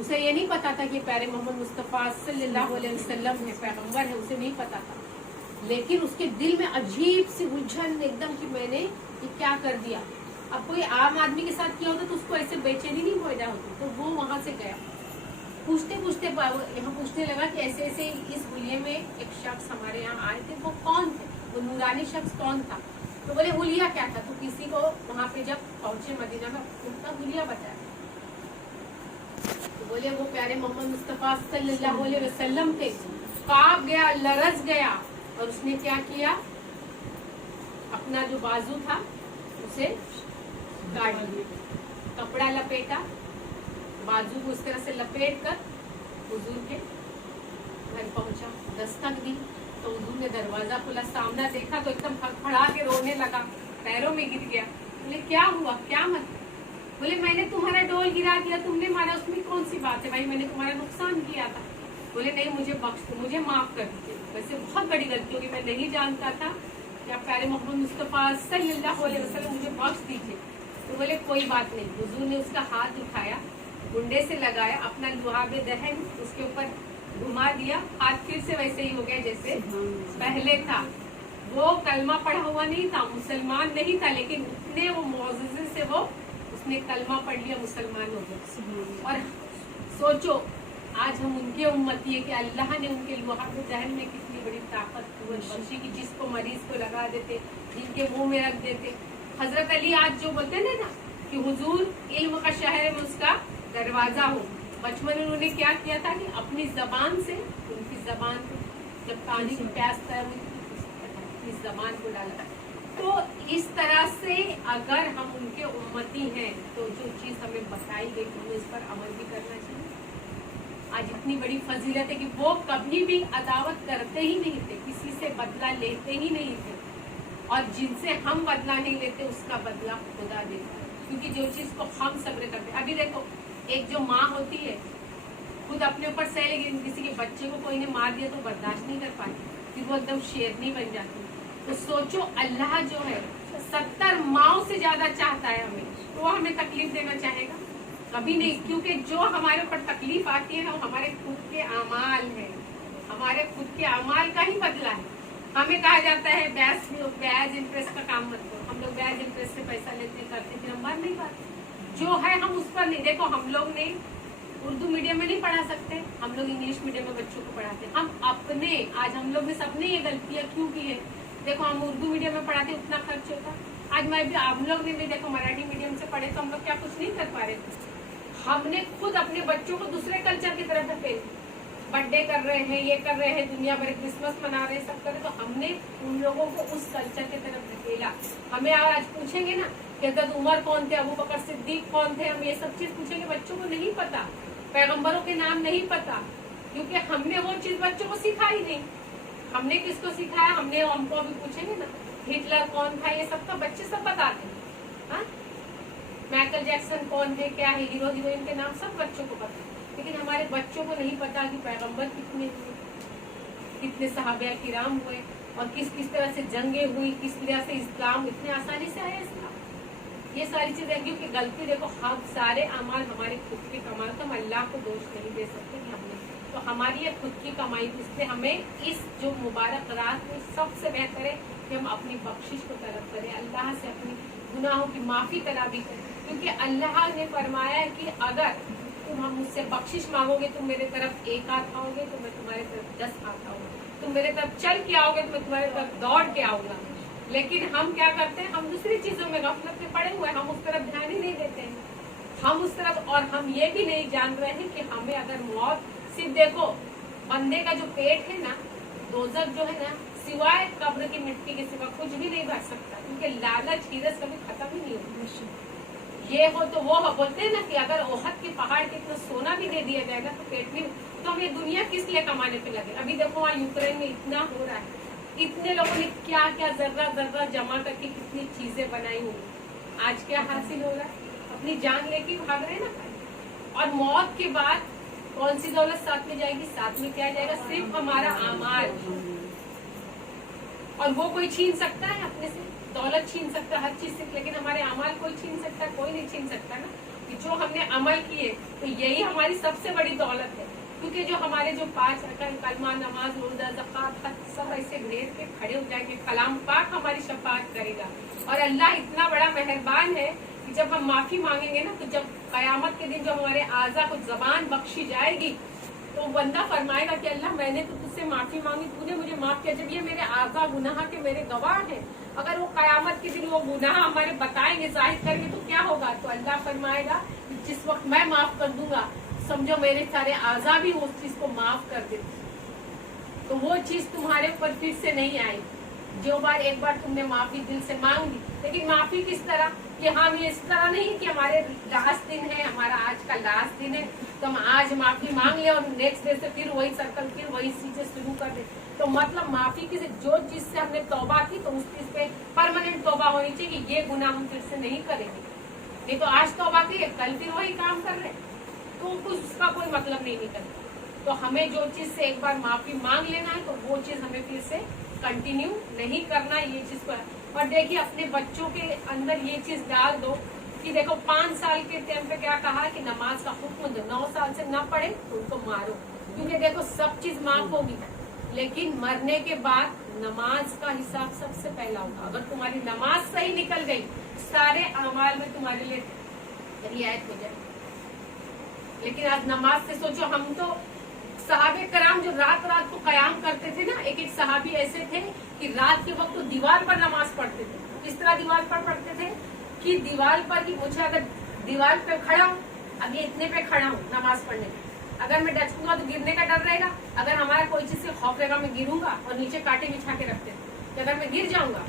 उसे ये नहीं पता था कि प्यारे मोहम्मद मुस्तफ़ा सल्लल्लाहु अलैहि वसल्लम है, पैगंबर है, उसे नहीं पता था। लेकिन उसके दिल में अजीब सी उलझन एकदम कि मैंने ये क्या कर दिया। अब कोई आम आदमी के साथ किया होता तो उसको ऐसे बेचैनी नहीं पैदा होती। तो वो वहां से गया, पूछते पूछते यहाँ पूछने लगा कि ऐसे ऐसे इस हुलिये में एक शख्स हमारे यहाँ आए थे, वो कौन थे, वो नूरानी शख्स कौन था? तो बोले हुलिया क्या था? तो किसी को वहां पे जब पहुंचे मदीना में उनका हुलिया बताया। तो बोले वो प्यारे मोहम्मद मुस्तफ़ा सल्लल्लाहु अलैहि वसल्लम थे। कांप गया, लरज गया और उसने क्या किया, अपना जो बाजू था उसे काट लिया, कपड़ा लपेटा, बाजू को उस तरह से लपेट कर हुजूर के घर पहुंचा। दस्तक दी तो हुजूर ने दरवाजा खोला, सामना देखा तो एकदम फड़फड़ा के रोने लगा, पैरों में गिर गया। बोले क्या हुआ, क्या मत? बोले मैंने तुम्हारा डोल गिरा दिया, तुमने मारा, उसमें कौन सी बात है भाई, मैंने तुम्हारा नुकसान किया था। बोले नहीं, मुझे बख्श दो, मुझे माफ कर दीजिए, वैसे बहुत बड़ी गलती होगी, मैं नहीं जानता था कि आप प्यारे मोहम्मद मुस्तफ़ा सल्लल्लाहु अलैहि वसल्लम, मुझे बख्श दीजिए। तो बोले कोई बात नहीं। हुजूर ने उसका हाथ उठाया, गुंडे से लगाया, अपना लुहाबे दहन उसके ऊपर घुमा दिया, हाथ फिर से वैसे ही हो गया जैसे पहले था। वो कलमा पढ़ा हुआ नहीं था, मुसलमान नहीं था, लेकिन उतने वो मौजूज़े से वो उसने कलमा पढ़ लिया, मुसलमान हो गया। और सोचो आज हम उनके उम्मती है कि अल्लाह ने उनके लुहाबे दहन में कितनी बड़ी ताकत बख्शी की, जिसको मरीज को लगा देते, जिनके मुंह में रख देते। हजरत अली आज जो बोलते हैं ना कि हुजूर इल्म का शहर में उसका दरवाजा हो, बचपन में उन्होंने क्या किया था कि अपनी जबान से उनकी जबान को जब पानी की प्यास तर इस जबान को डाला। तो इस तरह से अगर हम उनके उम्मती हैं तो जो चीज हमें बताई गई हमें इस पर अमल भी करना चाहिए। आज इतनी बड़ी फजीलत है कि वो कभी भी अदावत करते ही नहीं थे, किसी से बदला लेते ही नहीं थे, और जिनसे हम बदला नहीं लेते उसका बदला खुदा देता है। क्योंकि जो चीज को हम सब्र करते, अभी देखो एक जो माँ होती है खुद अपने ऊपर सह लेगी, किसी के बच्चे को कोई ने मार दिया तो बर्दाश्त नहीं कर पाती, फिर वो एकदम शेरनी बन जाती। तो सोचो अल्लाह जो है 70 माओं से ज्यादा चाहता है हमें, तो वो हमें तकलीफ देना चाहेगा? कभी नहीं, क्योंकि जो हमारे ऊपर तकलीफ आती है ना वो हमारे खुद के अमाल है, हमारे खुद के अमाल का ही बदला है। हमें कहा जाता है ब्याज इंटरेस्ट का काम मत करो, हम लोग ब्याज इंटरेस्ट से पैसा लेते करते, फिर हम भर नहीं पाते। जो है हम उस पर नहीं, देखो हम लोग ने उर्दू मीडियम में नहीं पढ़ा सकते, हम लोग इंग्लिश मीडियम में बच्चों को पढ़ाते। हम अपने आज हम लोग ने सबने ये गलतियां क्यों की है? देखो हम उर्दू मीडियम में पढ़ाते उतना खर्च होता, आज मैं भी हम लोग ने भी देखो मराठी मीडियम से पढ़े तो हम लोग क्या कुछ नहीं कर पा रहे थे। हमने खुद अपने बच्चों को दूसरे कल्चर की तरफ धकेल, برتھ ڈے کر رہے ہیں، یہ کر رہے ہیں، دنیا بھر کرسمس منا رہے ہیں، سب کر رہے ہیں، تو ہم نے ان لوگوں کو اس کلچر کی طرف دھکیلا. ہمیں آج پوچھیں گے نا کہ حضرت عمر کون تھے، ابو بکر صدیق کون تھے، ہم یہ سب چیز پوچھیں گے. بچوں کو نہیں پتا، پیغمبروں کے نام نہیں پتا، کیونکہ ہم نے وہ چیز بچوں کو سکھائی نہیں. ہم نے کس کو سکھایا؟ ہم کو ابھی پوچھیں گے نا ہٹلر کون تھا، یہ سب تو بچے سب بتاتے ہیں. مائیکل جیکسن کون ہے، کیا ہے، ہیرو ہیروئن کے نام سب بچوں کو پتا ہے. لیکن ہمارے بچوں کو نہیں پتا کہ پیغمبر کتنے ہوئے، کتنے صحابہ کرام ہوئے، اور کس کس طرح سے جنگیں ہوئی، کس طرح سے اسلام اتنے آسانی سے آیا اسلام. یہ ساری چیزیں کیونکہ غلطی دیکھو، ہم سارے اعمال ہمارے خود کے کمال، تو ہم اللہ کو دوش نہیں دے سکتے کہ ہم نے، تو ہماری یہ خود کی کمائی. اس لیے ہمیں اس جو مبارک رات میں سب سے بہتر ہے کہ ہم اپنی بخشش کو طلب کریں، اللہ سے اپنی گناہوں کی معافی طلبی کریں. کیونکہ اللہ نے فرمایا ہے کہ اگر تم ہم مجھ سے بخشش مانگو گے، تم میرے طرف ایک ہاتھ آؤ گے تو میں تمہارے طرف 10 ہاتھ آؤں گا، تم میرے طرف چل کے آؤ گے تو میں تمہارے طرف دوڑ کے آؤں گا. لیکن ہم کیا کرتے ہیں؟ ہم دوسری چیزوں میں غفلت میں پڑے ہوئے ہیں، ہم اس طرف دھیان ہی نہیں دیتے ہیں. ہم اس طرف، اور ہم یہ بھی نہیں جان رہے ہیں کہ ہمیں اگر موت، صرف دیکھو بندے کا جو پیٹ ہے نا، دوزخ جو ہے نا، سوائے قبر کی مٹی کے سوا کچھ بھی نہیں بھر سکتا، کیونکہ لالچ ہیرس کبھی ختم ہی نہیں ہوتی. یہ ہو تو وہ بولتے ہیں نا کہ اگر احد کے پہاڑ کے اتنا سونا بھی دے دیا جائے گا تو پیٹ میں، تو ہم یہ دنیا کس لیے کمانے پہ لگے. ابھی دیکھو وہاں یوکرین میں اتنا ہو رہا ہے، اتنے لوگوں نے کیا کیا ذرہ ذرہ جمع کر کے کتنی چیزیں بنائی ہوئی. آج کیا حاصل ہو رہا ہے؟ اپنی جان لے کے بھاگ رہے نا. اور موت کے بعد کون سی دولت ساتھ میں جائے گی؟ ساتھ میں کیا جائے گا؟ صرف ہمارا اعمال. اور وہ کوئی چھین سکتا ہے اپنے سے؟ دولت چھین سکتا ہے ہر چیز سے، لیکن ہمارے اعمال کوئی چھین سکتا ہے؟ کوئی نہیں چھین سکتا نا. کہ جو ہم نے عمل کیے تو یہی ہماری سب سے بڑی دولت ہے. کیونکہ جو ہمارے جو 5 ارکان، کلمہ، نماز، روزہ، زکات، حج، سب ایسے گھیر کے کھڑے ہو جائیں گے، کلام پاک ہماری شفاعت کرے گا. اور اللہ اتنا بڑا مہربان ہے کہ جب ہم معافی مانگیں گے نا، تو جب قیامت کے دن جو ہمارے اعضاء کو زبان بخشی جائے گی تو بندہ فرمائے گا کہ اللہ میں نے تو تجھ سے معافی مانگی، تو نے مجھے معاف کیا. جب یہ میرے اعضاء گناہ کے میرے گواہ ہیں، اگر وہ قیامت کے دن وہ گناہ ہمارے بتائیں گے، ظاہر کریں گے، تو کیا ہوگا؟ تو اللہ فرمائے گا کہ جس وقت میں معاف کر دوں گا، سمجھو میرے سارے اعضاء بھی اس چیز کو معاف کر دیتے، تو وہ چیز تمہارے اوپر پھر سے نہیں آئی. جو بار ایک بار تم نے معافی دل سے مانگ لی، لیکن معافی کس طرح؟ کہ ہم اس طرح نہیں کہ ہمارے لاسٹ دن ہے، ہمارا آج کا لاسٹ دن ہے تو ہم آج معافی مانگ لیں اور نیکسٹ ڈے سے پھر وہی سرکل، پھر وہی چیزیں شروع کر دیں. تو مطلب معافی کی جو چیز سے ہم نے توبہ کی تو اس چیز پہ پرماننٹ توبہ ہونی چاہیے کہ یہ گناہ ہم پھر سے نہیں کریں گے. نہیں تو آج توبہ کی، کل پھر وہی کام کر رہے تو اس کا کوئی مطلب نہیں نکلتا. تو ہمیں جو چیز سے ایک بار معافی مانگ لینا ہے تو وہ چیز ہمیں پھر سے کنٹینیو نہیں کرنا ہے. یہ چیز پر، اور دیکھیے اپنے بچوں کے اندر یہ چیز ڈال دو کہ دیکھو 5 سال کے ٹائم پہ کیا کہا کہ نماز کا حکم دو، 9 سال سے نہ پڑھے تو ان کو مارو. کیونکہ دیکھو سب چیز معاف ہوگی، لیکن مرنے کے بعد نماز کا حساب سب سے پہلا ہوگا. اگر تمہاری نماز صحیح نکل گئی، سارے اعمال میں تمہارے لیے رعایت ہو جائے. لیکن آج نماز سے سوچو، ہم تو صحابہ کرام جو رات رات کو قیام کرتے تھے نا، ایک صحابی ایسے تھے کہ رات کے وقت دیوار پر نماز پڑھتے تھے. کس طرح دیوار پر پڑھتے تھے؟ کہ دیوار پر ہی، مجھے اگر دیوار پہ کھڑا ہوں، اب یہ اتنے پہ کھڑا ہوں نماز پڑھنے میں، اگر میں ڈچکوں گا تو گرنے کا ڈر رہے گا. اگر ہمارا کوئی چیز سے خوف رہے گا میں گروں گا، اور نیچے کانٹے بچھا کے رکھتے تھے کہ اگر میں گر جاؤں گا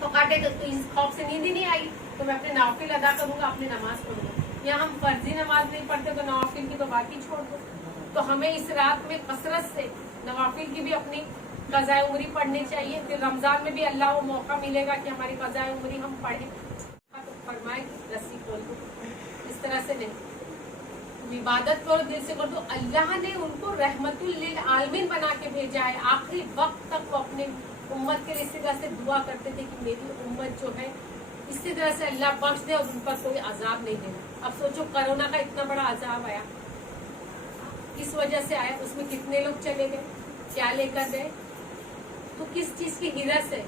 تو کانٹے، تو اس خوف سے نیند ہی نہیں آئی تو میں اپنے نوافل ادا کروں گا، اپنی نماز پڑھوں گا. یا ہم فرضی نماز نہیں پڑھتے تو نوافل کی تو بات ہی چھوڑ دو. تو ہمیں اس رات میں کثرت سے نوافل کی بھی اپنی قضاء عمری پڑھنی چاہیے. پھر رمضان میں بھی اللہ وہ موقع ملے گا کہ ہماری قضاء عمری ہم پڑھیں. تو فرمائے رسی کھول دو، اس طرح سے نہیں. عبادت کرو، دل سے کر دو. اللہ نے ان کو رحمت للعالمین بنا کے بھیجا ہے. آخری وقت تک وہ اپنے امت کے اسی طرح سے دعا کرتے تھے کہ میری امت جو ہے اسی طرح سے اللہ بخش دے اور ان پر کوئی عذاب نہیں دینا. اب سوچو کرونا کا اتنا بڑا عذاب آیا، کس وجہ سے آیا؟ اس میں کتنے لوگ چلے گئے، کیا لے کر گئے؟ تو کس چیز کی ہرس ہے؟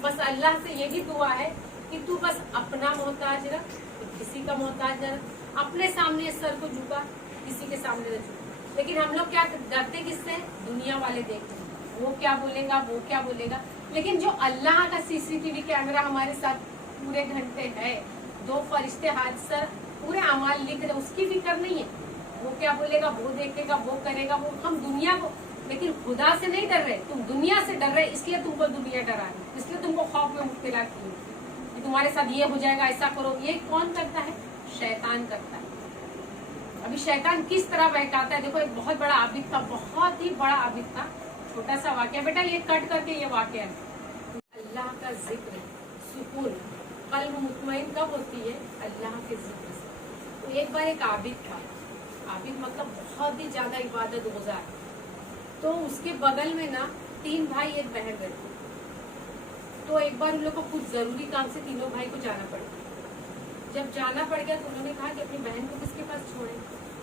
بس اللہ سے یہی دعا ہے کہ تو بس اپنا محتاج رکھ، کسی کا محتاج نہ رکھ. اپنے سامنے سر کو جھکا، کسی کے سامنے نہ جھکا. لیکن ہم لوگ کیا ڈرتے کس سے؟ دنیا والے دیکھتے ہیں، وہ کیا بولے گا، وہ کیا بولے گا. لیکن جو اللہ کا CCTV کیمرہ ہمارے ساتھ پورے گھنٹے ہے، 2 فرشتے حادثہ پورے اعمال لکھ رہے، اس کی فکر نہیں ہے. वो क्या बोलेगा, वो देखेगा, वो करेगा, वो हम दुनिया को, लेकिन खुदा से नहीं डर रहे, तुम दुनिया से डर रहे, इसलिए तुमको दुनिया डरा रही, इसलिए तुमको खौफ में मुब्तला की कि तुम्हारे साथ ये हो जाएगा, ऐसा करो। ये कौन करता है? शैतान करता है। अभी शैतान किस तरह बहकाता है, देखो एक बहुत बड़ा आबिद था, बहुत ही बड़ा आबिद था। छोटा सा वाक्य बेटा, ये कट करके ये वाक्य है। अल्लाह का जिक्र, सुकून, कल्ब मुतमईन कब होती है? अल्लाह के जिक्र से। तो एक बार एक आबिद था, आबिद मतलब बहुत ही ज्यादा इबादत गुजार। तो उसके बगल में ना 3 भाई 1 बहन रहती। तो एक बार उन लोग को कुछ जरूरी काम से तीनों भाई को जाना पड़ गया। जब जाना पड़ गया तो उन्होंने कहा कि अपनी बहन को किसके पास छोड़े।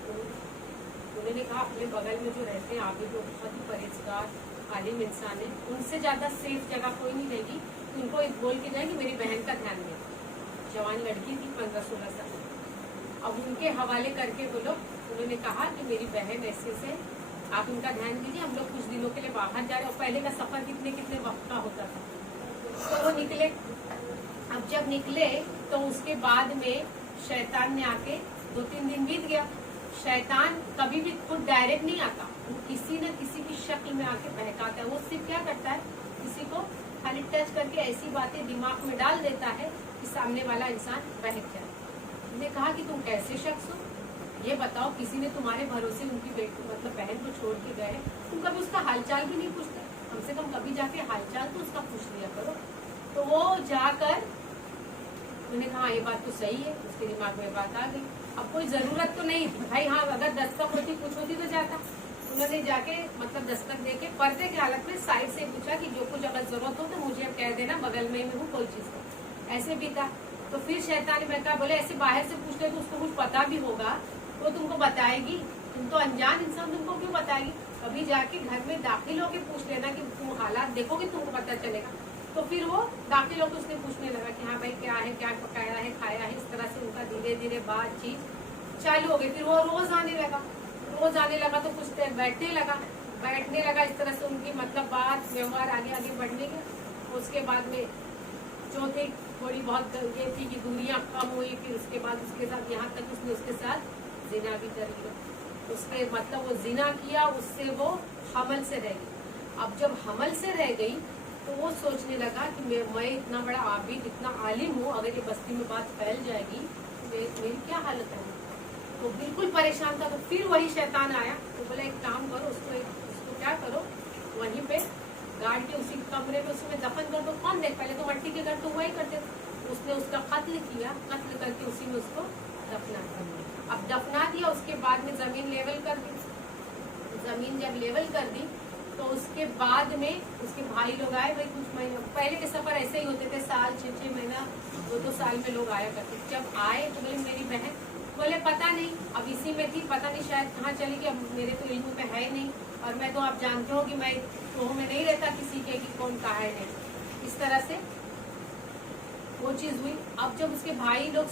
तो उन्होंने कहा अपने बगल में जो रहते हैं आबिद, वो बहुत ही परहेजगार आलिम इंसान है, उनसे ज्यादा सेफ जगह कोई नहीं रहेगी, तो उनको एक बोल के जाए कि मेरी बहन का ध्यान दे। जवान लड़की थी 15-16 साल। अब उनके हवाले करके वो लोग, उन्होंने कहा कि मेरी बहन ऐसे से आप उनका ध्यान दीजिए, हम लोग कुछ दिनों के लिए बाहर जा रहे हैं। और पहले का सफर कितने वक्त का होता था। तो वो निकले। अब जब निकले तो उसके बाद में शैतान ने आके 2-3 दिन बीत गया। शैतान कभी भी खुद डायरेक्ट नहीं आता, वो किसी न किसी की शक्ल में आके बहकाता है। वो सिर्फ क्या करता है, किसी को खाली टच करके ऐसी बातें दिमाग में डाल देता है कि सामने वाला इंसान बहक जाए। उन्होंने कहा कि तुम कैसे शख्स हो, ये बताओ, किसी ने तुम्हारे भरोसे उनकी बेटी मतलब बहन को छोड़ के गए, तुम कभी उसका हालचाल भी नहीं पूछते, कम से कम कभी जाके हालचाल तो उसका पूछ लिया करो। तो वो जाकर उन्होंने कहा ये बात तो सही है, उसके दिमाग में बात आ गई। अब कोई जरूरत तो नहीं थी भाई, हाँ अगर दस्तक होती कुछ होती तो जाता। उन्होंने जाके मतलब दस्तक देके पर्दे की हालत में साइड से पूछा कि जो कुछ अगर जरूरत हो तो मुझे कह देना, बगल में हूँ कोई चीज का। ऐसे भी था। तो फिर शैतान ने कहा बोले ऐसे बाहर से पूछ ले तो उसको कुछ पता भी होगा तो तुमको बताएगी, तुम तो अनजान इंसान, तुमको क्यों बताएगी? कभी जाके घर में दाखिल होके पूछ लेना कि तुम हालात देखोगे तुमको पता चलेगा। तो फिर वो दाखिल होकर उसने पूछने लगा कि हाँ भाई क्या है, क्या पकाया है, खाया है। इस तरह से उनका धीरे धीरे बातचीत चालू हो गई। फिर वो रोज आने लगा तो कुछ देर बैठने लगा। इस तरह से उनकी मतलब बात व्यवहार आगे बढ़ने के। उसके बाद में चौथी थोड़ी बहुत ये थी कि दूरियां कम हुई। फिर उसके बाद उसके साथ यहाँ तक उसने उसके साथ जिना भी कर लिया। उसके मतलब वो जिना किया, उससे वो हमल से रह गई। अब जब हमल से रह गई तो वो सोचने लगा कि मैं इतना बड़ा आबिद, इतना आलिम हूँ, अगर ये बस्ती में बात फैल जाएगी तो मेरी क्या हालत है। तो बिल्कुल परेशान था। तो फिर वही शैतान आया तो बोला एक काम करो, उसको क्या करो, वहीं पे गाड़ के उसी कमरे में उसमें दफन कर दो। कौन देख, पहले तो मट्टी के घर तो वही करते थे। उसने उसका कत्ल किया, कत्ल करके उसी में उसको दफना कर दिया। अब दफना दिया, उसके बाद में जमीन लेवल कर दी। जमीन जब लेवल कर दी तो उसके बाद में उसके भाई लोग आए। भाई कुछ महीने पहले के सफर ऐसे ही होते थे, साल 6-6 महीना 2-2 साल में लोग आया करते। जब आए तो बोले मेरी बहन, बोले पता नहीं, अब इसी में थी, पता नहीं शायद कहाँ चली गई, अब मेरे तो इल्म पे है नहीं। और मैं तो आप जानते हो कि मैं तो में नहीं रहता किसी के कि कौन कहा है नहीं। इस तरह से वो चीज हुई। अब जब उसके भाई लोग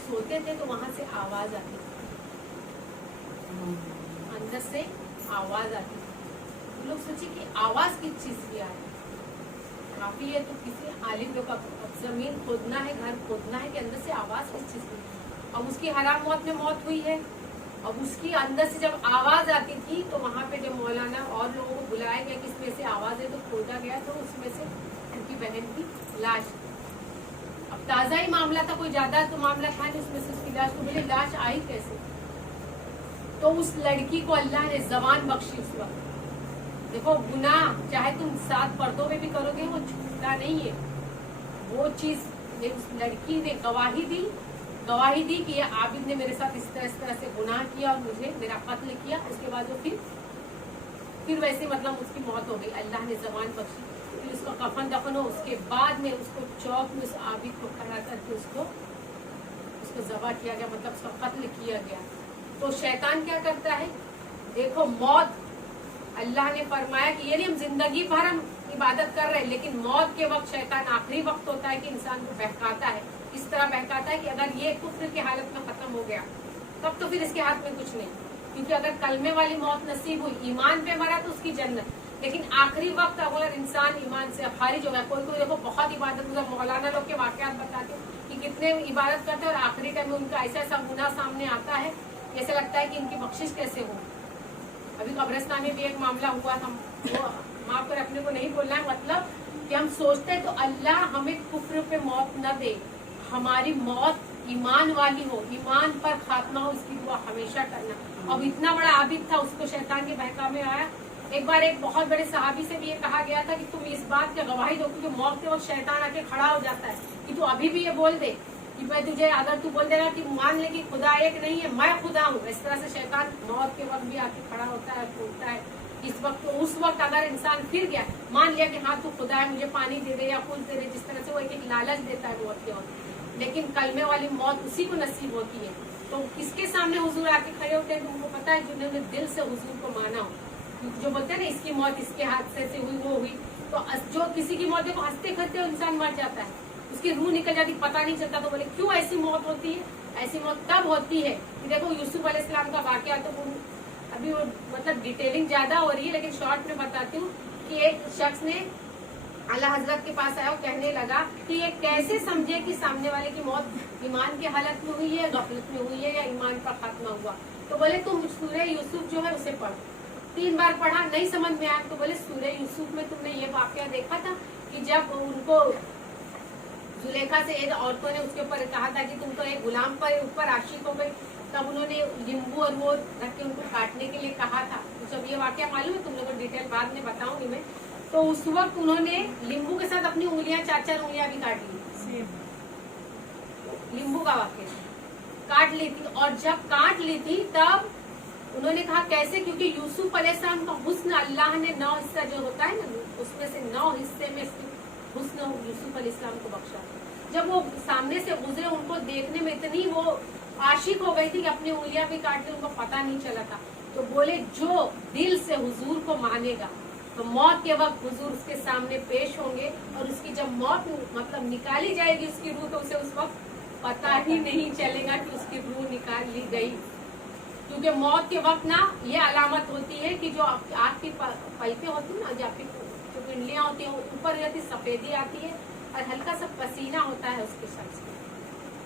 सोते थे तो वहां से आवाज आती थी, अंदर से आवाज आती थी। लोग सोचे कि आवाज किस चीज की आ रही है, काफी है तो किसी आलिम लोग जमीन खोदना है, घर खोदना है कि अंदर से आवाज किस चीज की। अब उसकी हराम मौत में मौत हुई है। अब उसकी अंदर से जब आवाज आती थी तो वहां पे जब मौलाना और लोगों को बुलाया गया कि इसमें से आवाज है, तो खोदा गया तो उसमें से उनकी बहन की लाश। अब ताजा ही मामला था, कोई ज्यादा तो मामला था नहीं, उसमें से उसकी लाश। तो बोले लाश आई कैसे? तो उस लड़की को अल्लाह ने जबान बख्शी उस वक्त। देखो गुनाह चाहे तुम 7 पर्दों में भी करोगे वो छूटता नहीं है। वो चीज उस लड़की ने गवाही दी कि ये आबिद ने मेरे साथ इस तरह से गुनाह किया और मुझे मेरा कत्ल किया। उसके बाद वो फिर वैसे मतलब उसकी मौत हो गई, अल्लाह ने जबान बख्शी। फिर उसका कफन दफन हो, उसके बाद में उसको चौक में उस आबिद को खड़ा करके उसको ज़बह किया गया, मतलब उसका कत्ल किया गया। तो शैतान क्या करता है, देखो मौत अल्लाह ने फरमाया कि ये नहीं हम जिंदगी भर हम इबादत कर रहे हैं, लेकिन मौत के वक्त शैतान आखिरी वक्त होता है कि इंसान को बहकाता है। इस तरह बहकाता है कि अगर ये कुफ्र की हालत में खत्म हो गया तब तो फिर इसके हाथ में कुछ नहीं, क्योंकि अगर कलमे वाली मौत नसीब हुई, ईमान पे मरा तो उसकी जन्नत। लेकिन आखिरी वक्त अगर इंसान ईमान से खारिज हो गया, कोई देखो बहुत इबादत, मतलब मौलाना लोग के वाकयात बताते हैं कि कितने इबादत करते हैं और आखिरी टाइम में उनका ऐसा गुनाह सामने आता है ऐसा लगता है कि इनकी बख्शिश कैसे हो। अभी कब्रिस्तान में भी एक मामला हुआ था, वो माफ कर अपने को नहीं बोलना है, मतलब कि हम सोचते हैं तो अल्लाह हमें कुफ्र पे मौत न दे, हमारी मौत ईमान वाली हो, ईमान पर खात्मा हो, इसकी दुआ हमेशा करना। अब इतना बड़ा आबिद था, उसको शैतान के बहकावे आया। एक बार एक बहुत बड़े सहाबी से भी ये कहा गया था कि तुम इस बात की गवाही दो, क्योंकि मौत के वक्त शैतान आके खड़ा हो जाता है कि तू अभी भी ये बोल दे कि मैं तुझे, अगर तू बोल देगा कि मान ले कि खुदा एक नहीं है, मैं खुदा हूँ, इस तरह से शैतान मौत के वक्त भी आके खड़ा होता है, बोलता है। इस वक्त तो उस वक्त अगर इंसान फिर गया, मान लिया कि हाँ तू खुदा है, मुझे पानी दे दे या फूल दे दे, जिस तरह से वो एक लालच देता है मौत के वक्त, लेकिन कलमे वाली मौत उसी को नसीब होती है। तो किसके सामने हुजूर आके खड़े होते हैं, तुमको पता है, जिन्होंने दिल से हुजूर को माना हो। जो बोलते हैं ना इसकी मौत इसके हाथ से हुई, वो हुई, तो जो किसी की मौत देखो हंसते खेलते इंसान मर जाता है, उसकी रूह निकल जाती, पता नहीं चलता। तो बोले क्यों ऐसी मौत होती है? ऐसी मौत तब होती है कि देखो यूसुफ अलैहिस्सलाम का वाकया, तो वो अभी वो मतलब डिटेलिंग ज्यादा हो रही है, लेकिन शॉर्ट में बताती हूँ कि एक शख्स ने आला हजरत के पास आया और कहने लगा कि ये कैसे समझे कि सामने वाले की मौत ईमान की हालत में हुई है, गफलत में हुई है, या ईमान का खात्मा हुआ। तो बोले तुम सूरह यूसुफ जो है उसे पढ़ो। 3 बार पढ़ा, नहीं समझ में आया, तो बोले सूरह यूसुफ में तुमने ये वाकया देखा था कि जब उनको जुलेखा से एक औरतों ने उसके ऊपर कहा था कि तुम तो एक गुलाम पर ऊपर आशिक हो गई, तब उन्होंने नींबू और वो रख के उनको काटने के लिए कहा था। तो जब ये वाकया मालूम है, तुम लोगों को डिटेल बाद में बताऊंगी मैं। तो उस वक्त उन्होंने नींबू के साथ अपनी उंगलियां 4-4 उंगलियां भी काट ली, नींबू का वाकया काट ली थी। और जब काट ली थी तब उन्होंने कहा कैसे, क्योंकि यूसुफ अलैहिस्सलाम का हुस्न अल्लाह ने 9 हिस्सा जो होता है ना, उसमें से 9 हिस्से में हुस्न यूसुफ अलैहिस्सलाम को बख्शा। जब वो सामने से गुजरे, उनको देखने में इतनी वो आशिक हो गई थी कि अपनी उंगलियां भी काट ली, उनको पता नहीं चला था। तो बोले जो दिल से हुजूर को मानेगा तो मौत के वक्त हुजूर उसके सामने पेश होंगे, और उसकी जब मौत मतलब निकाली जाएगी उसकी रूह, तो उसे उस वक्त पता ही नहीं चलेगा कि उसकी रूह निकाल ली गई। क्योंकि मौत के वक्त ना ये अलामत होती है कि जो आपकी पलकें होती है ना, जो आपकी जो पिंडलियां होती है, ऊपर जाती सफेदी आती है, और हल्का सा पसीना होता है उसके शख्स में,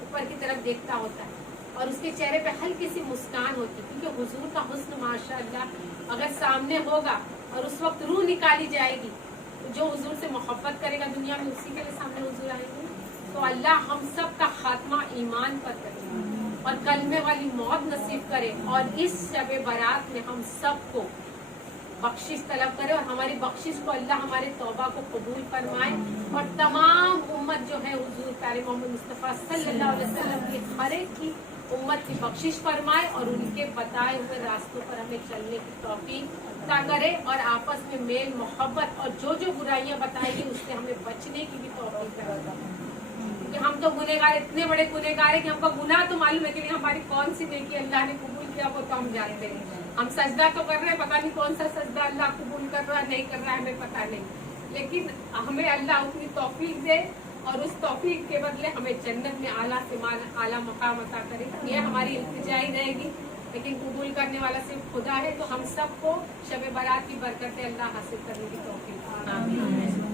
ऊपर की तरफ देखता होता है, और उसके चेहरे पे हल्की सी मुस्कान होती है, क्योंकि हुजूर का हुस्न माशाअल्लाह अगर सामने होगा और उस वक्त रूह निकाली जाएगी, तो जो हुजूर से मोहब्बत करेगा दुनिया में, उसी के लिए सामने हुजूर आएंगे। तो अल्लाह हम सब का खात्मा ईमान पर करे और कलमे वाली मौत नसीब करे, और इस शबे बारात में हम सबको बख्शिश तलब करे, और हमारी बख्शिश को अल्लाह हमारे तौबा को कबूल फरमाए, और तमाम उम्मत जो है हुजूर प्यारे मोहम्मद मुस्तफ़ा सल्लल्लाहु अलैहि वसल्लम की हर एक की उम्मत की बख्शिश फरमाए, और उनके बताए हुए रास्तों पर हमें चलने की तौफीक अता करे, और आपस में मेल मोहब्बत और जो जो बुराइयां बताएगी उससे हमें बचने की भी तौफीक करे। कि हम तो गुनहगार, इतने बड़े गुनहगार है कि हमको गुनाह तो मालूम है, कि हमारी कौन सी नेकी अल्लाह ने कबूल किया वो तो हम जानते हैं। हम सजदा तो कर रहे हैं, पता नहीं कौन सा सजदा अल्लाह कबूल कर रहा है नहीं कर रहा है हमें पता नहीं, लेकिन हमें अल्लाह अपनी तौफीक दे, और उस तौफीक के बदले हमें जन्नत में आला मकाम अता करे। ये हमारी इल्तिजाई रहेगी, लेकिन कबूल करने वाला सिर्फ खुदा है। तो हम सबको शब बारात की बरकतें अल्लाह हासिल करने की तौफीक। आमीन।